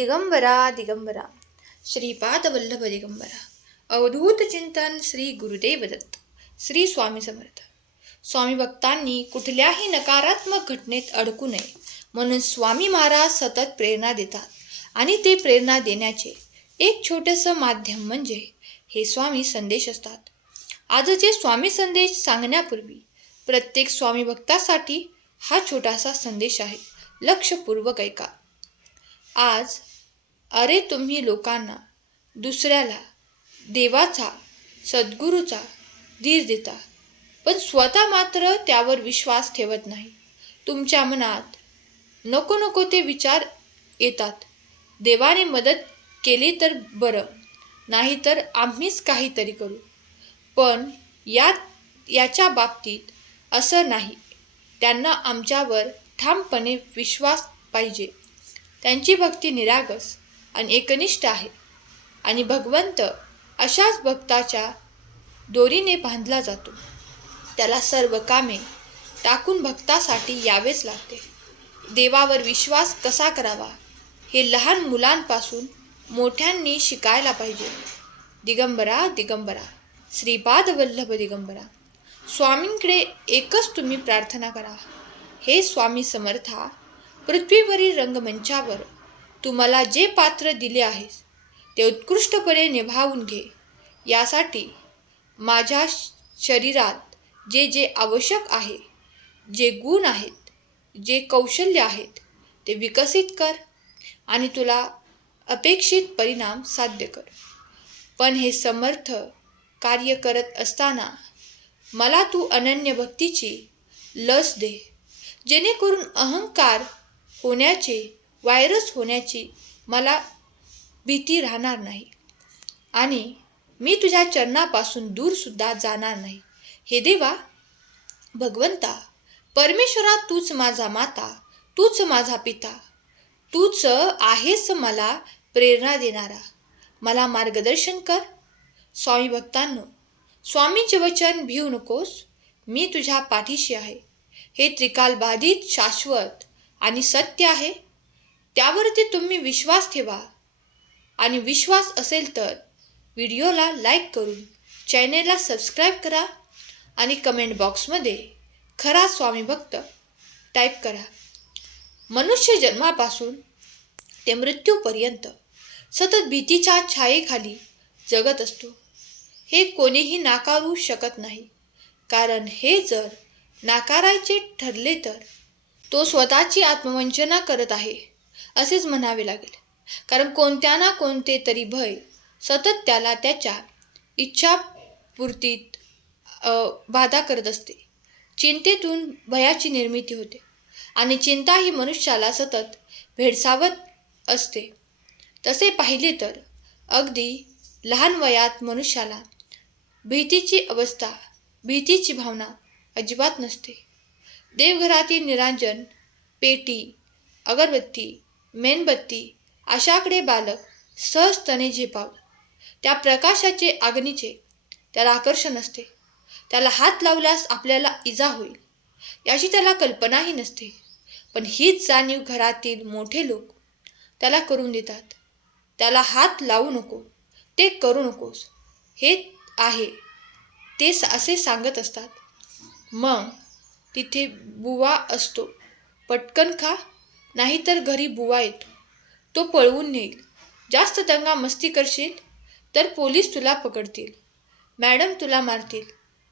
दिगंबरा दिगंबरा श्रीपाद वल्लभ दिगंबरा अवधूत चिंतन श्री गुरुदेव दत्त श्री स्वामी समर्थ. स्वामी भक्तांनी कुठल्याही नकारात्मक घटनेत अडकू नये म्हणून स्वामी महाराज सतत प्रेरणा देतात आणि ते प्रेरणा देण्याचे एक छोटेसं माध्यम म्हणजे हे स्वामी संदेश असतात. आजचे स्वामी संदेश सांगण्यापूर्वी प्रत्येक स्वामी भक्तासाठी हा छोटासा संदेश आहे. लक्षपूर्वक ऐका. आज अरे तुम्ही लोकांना दुसऱ्याला देवाचा सद्गुरूचा धीर देता पण स्वतः मात्र त्यावर विश्वास ठेवत नाही. तुमच्या मनात नको नको ते विचार येतात. देवाने मदत केली तर बरं, नाही तर आम्हीच काहीतरी करू. पण याच्या बाबतीत असं नाही. त्यांना आमच्यावर ठामपणे विश्वास पाहिजे. त्यांची भक्ती निरागस आणि एकनिष्ठ आहे आणि भगवंत अशाच भक्ताच्या दोरीने बांधला जातो. त्याला सर्व कामे टाकून भक्तासाठी यावेच लागते. देवावर विश्वास कसा करावा हे लहान मुलांपासून मोठ्यांनी शिकायला पाहिजे. दिगंबरा दिगंबरा श्रीपाद वल्लभ दिगंबरा. स्वामींकडे एकच तुम्ही प्रार्थना करा. हे स्वामी समर्था, पृथ्वीवरील रंगमंचावर तुम्हाला जे पात्र दिले आहेस ते उत्कृष्टपणे निभावून घे. यासाठी माझ्या शरीरात जे जे आवश्यक आहे, जे गुण आहेत, जे कौशल्य आहेत ते विकसित कर आणि तुला अपेक्षित परिणाम साध्य कर. पण हे समर्थ कार्य करत असताना मला तू अनन्य भक्तीची लस दे, जेणेकरून अहंकार होण्याचे, व्हायरस होण्याची मला भीती राहणार नाही आणि मी तुझ्या चरणापासून दूरसुद्धा जाणार नाही. हे देवा, भगवंता, परमेश्वरा, तूच माझा माता, तूच माझा पिता, तूच आहेस मला प्रेरणा देणारा. मला मार्गदर्शन कर. स्वामी भक्तांनो, स्वामींचे वचन भिवू नकोस. मी तुझ्या पाठीशी आहे. हे त्रिकालबाधित शाश्वत आणि सत्य आहे. त्यावरती तुम्ही विश्वास ठेवा आणि विश्वास असेल तर व्हिडिओला लाईक करून चॅनेलला सबस्क्राईब करा आणि कमेंट बॉक्समध्ये खरा स्वामी भक्त टाईप करा. मनुष्य जन्मापासून ते मृत्यूपर्यंत सतत भीतीच्या छायेखाली जगत असतो. हे कोणीही नाकारू शकत नाही, कारण हे जर नाकारायचे ठरले तर तो स्वतःची आत्मवंचना करत आहे असेच म्हणावे लागेल. कारण कोणत्या ना कोणते तरी भय सतत त्याला त्याच्या इच्छापूर्तीत बाधा करत असते. चिंतेतून भयाची निर्मिती होते आणि चिंता ही मनुष्याला सतत भेडसावत असते. तसे पाहिले तर अगदी लहान वयात मनुष्याला भीतीची अवस्था, भीतीची भावना अजिबात नसते. देवघरातील निरांजन पेटी, अगरबत्ती, मेणबत्ती अशाकडे बालक सहजतेने झेपावत. त्या प्रकाशाचे, अग्नीचे त्याला आकर्षण असते. त्याला हात लावल्यास आपल्याला इजा होईल याची त्याला कल्पनाही नसते. पण हीच जाणीव घरातील मोठे लोक त्याला करून देतात. त्याला हात लावू नको, ते करू नकोस, हे आहे ते असे सांगत असतात. मग तिथे बुवा असतो, पटकन खा, नाहीतर घरी बुवा येतो, तो पळवून नेईल. जास्त दंगा मस्ती करशील तर पोलीस तुला पकडतील, मॅडम तुला मारतील,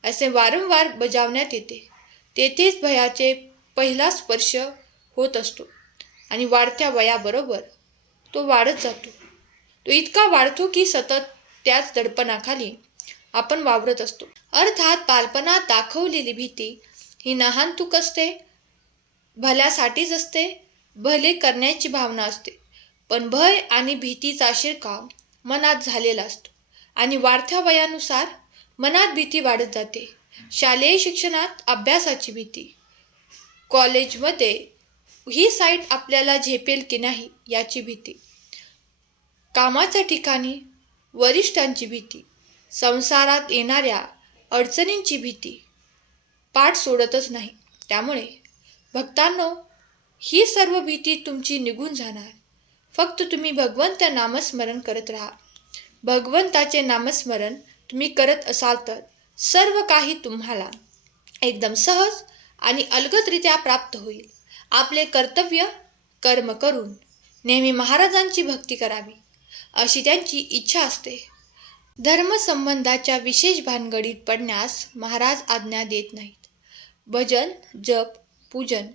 असे वारंवार बजावण्यात येते. तेथेच भयाचे पहिला स्पर्श होत असतो आणि वाढत्या वयाबरोबर तो वाढत जातो. तो इतका वाढतो की सतत त्याच दडपणाखाली आपण वावरत असतो. अर्थात बालपणात दाखवलेली भीती ही नाहंतूक असते, भल्यासाठीच असते, भले करण्याची भावना असते. पण भय आणि भीतीचा शिरकाव मनात झालेला असतो आणि वाढत्या वयानुसार मनात भीती वाढत जाते. शालेय शिक्षणात अभ्यासाची भीती, कॉलेजमध्ये ही साईट आपल्याला झेपेल की नाही याची भीती, कामाच्या ठिकाणी वरिष्ठांची भीती, संसारात येणाऱ्या अडचणींची भीती पाठ सोडतच नाही. त्यामुळे भक्तांनो, ही सर्व भीती तुमची निघून जाणार. फक्त तुम्ही भगवंत नामस्मरण करत राहा. भगवंताचे नामस्मरण तुम्ही करत असाल तर सर्व काही तुम्हाला एकदम सहज आणि अलगदरित्या प्राप्त होईल. आपले कर्तव्य कर्म करून नेहमी महाराजांची भक्ती करावी अशी त्यांची इच्छा असते. धर्मसंबंधाच्या विशेष भानगडीत पडण्यास महाराज आज्ञा देत नाहीत. भजन, जप, पूजन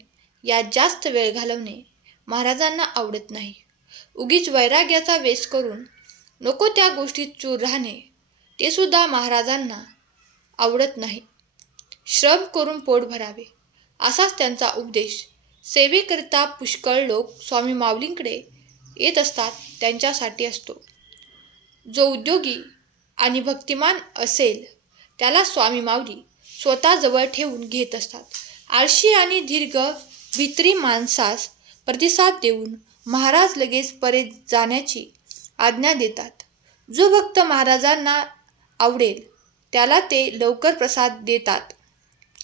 यात जास्त वेळ घालवणे महाराजांना आवडत नाही. उगीच वैराग्याचा वेश करून नको त्या गोष्टीत चूर राहणे ते सुद्धा महाराजांना आवडत नाही. श्रम करून पोट भरावे असाच त्यांचा उपदेश. सेवेकरिता पुष्कळ लोक स्वामी माऊलींकडे येत असतात त्यांच्यासाठी असतो. जो उद्योगी आणि भक्तिमान असेल त्याला स्वामी माऊली स्वतः जवळ ठेवून घेत असतात. आळशी आणि दीर्घ भित्री माणसास प्रतिसाद देऊन महाराज लगेच परे जाण्याची आज्ञा देतात. जो भक्त महाराजांना आवडेल त्याला ते लवकर प्रसाद देतात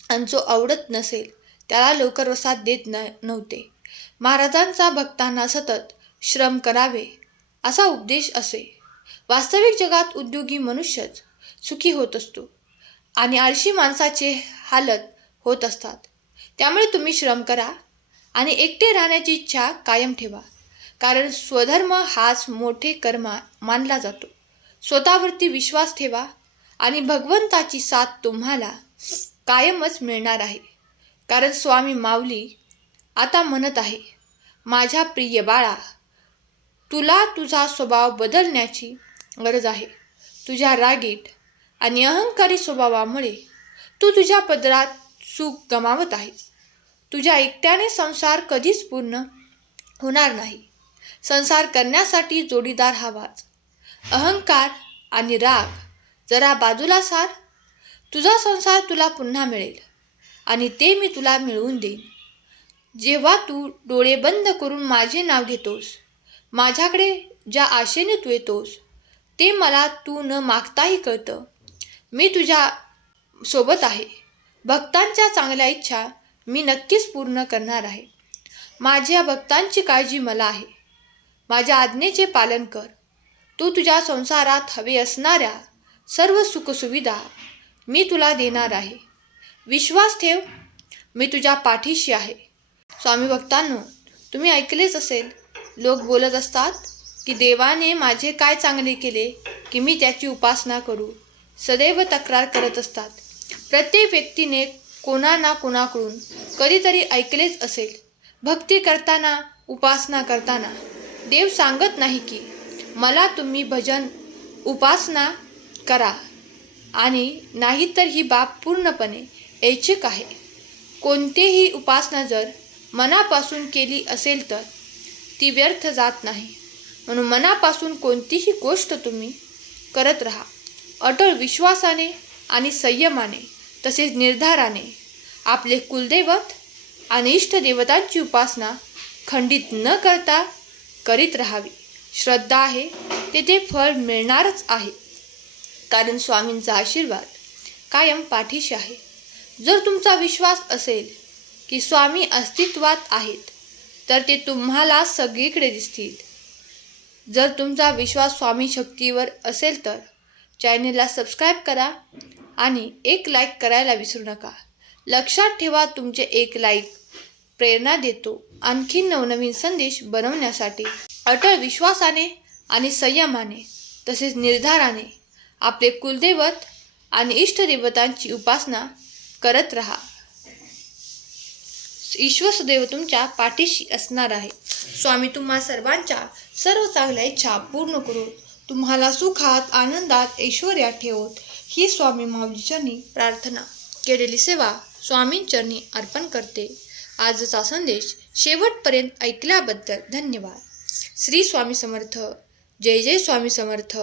आणि जो आवडत नसेल त्याला लवकर प्रसाद देत नव्हते. महाराजांचा भक्तांना सतत श्रम करावे असा उपदेश असे. वास्तविक जगात उद्योगी मनुष्यच सुखी होत असतो आणि आळशी माणसाचे हालत होत असतात. त्यामुळे तुम्ही श्रम करा आणि एकटे राहण्याची इच्छा कायम ठेवा. कारण स्वधर्म हाच मोठे कर्म मानला जातो. स्वतःवरती विश्वास ठेवा आणि भगवंताची साथ तुम्हाला कायमच मिळणार आहे. कारण स्वामी माऊली आता म्हणत आहे, माझ्या प्रिय बाळा, तुला तुझा स्वभाव बदलण्याची गरज आहे. तुझ्या रागीट आणि अहंकारी स्वभावामुळे तू तुझ्या पदरात सुख गमावत आहेस. तुझ्या एकट्याने संसार कधीच पूर्ण होणार नाही. संसार करण्यासाठी जोडीदार हवाच. अहंकार आणि राग जरा बाजूला सार. तुझा संसार तुला पुन्हा मिळेल आणि ते मी तुला मिळवून देईन. जेव्हा तू डोळे बंद करून माझे नाव घेतोस, माझ्याकडे ज्या आशेने तू येतोस ते मला तू न मागताही कळतं. मी तुझ्या सोबत आहे. भक्तांच्या चांगल्या इच्छा मी नक्कीच पूर्ण करणार आहे. माझ्या भक्तांची काळजी मला आहे. माझ्या आज्ञेचे पालन कर. तू तुझ्या संसारात हवे असणाऱ्या सर्व सुखसुविधा मी तुला देणार आहे. विश्वास ठेव, मी तुझ्या पाठीशी आहे. स्वामी भक्तांनो, तुम्ही ऐकलेच असेल, लोक बोलत असतात की देवाने माझे काय चांगले केले की मी त्याची उपासना करू. सदैव तक्रार करत असतात. प्रत्येक व्यक्तीने कोणा ना कोणाकडून कधीतरी ऐकलेच असेल, भक्ती करताना उपासना करताना देव सांगत नाही की मला तुम्ही भजन उपासना करा आणि नाहीतर ही बाब पूर्णपणे ऐच्छिक आहे. कोणतीही उपासना जर मनापासून केली असेल तर ती व्यर्थ जात नाही. म्हणून मनापासून कोणतीही गोष्ट तुम्ही करत राहा. अटळ विश्वासाने आणि संयमाने तसेच निर्धाराने आपले कुलदैवत आणि इष्टदेवतांची उपासना खंडित न करता करीत राहावी. श्रद्धा आहे तेथे फळ मिळणारच आहे. कारण स्वामींचा आशीर्वाद कायम पाठीशी आहे. जर तुमचा विश्वास असेल की स्वामी अस्तित्वात आहेत तर ते तुम्हाला सगळीकडे दिसतील. जर तुमचा विश्वास स्वामी शक्तीवर असेल तर चॅनेलला सबस्क्राईब करा आणि एक लाईक करायला विसरू नका. लक्षात ठेवा, तुमचे एक लाईक प्रेरणा देतो आणखी नवनवीन संदेश बनवण्यासाठी. अटळ विश्वासाने आणि संयमाने तसेच निर्धाराने आपले कुलदैवत आणि इष्टदेवतांची उपासना करत राहा. ईश्वर सदैव तुमच्या पाठीशी असणार आहे. स्वामी तुम्हा सर्वांच्या सर्व चांगल्या इच्छा पूर्ण करून तुम्हाला सुखात, आनंदात, ऐश्वर्यात ठेवत ही स्वामी माऊलीचरणी प्रार्थना. केलेली सेवा स्वामींचरणी अर्पण करते. आजचा संदेश शेवटपर्यंत ऐकल्याबद्दल धन्यवाद. श्री स्वामी समर्थ. जय जय स्वामी समर्थ.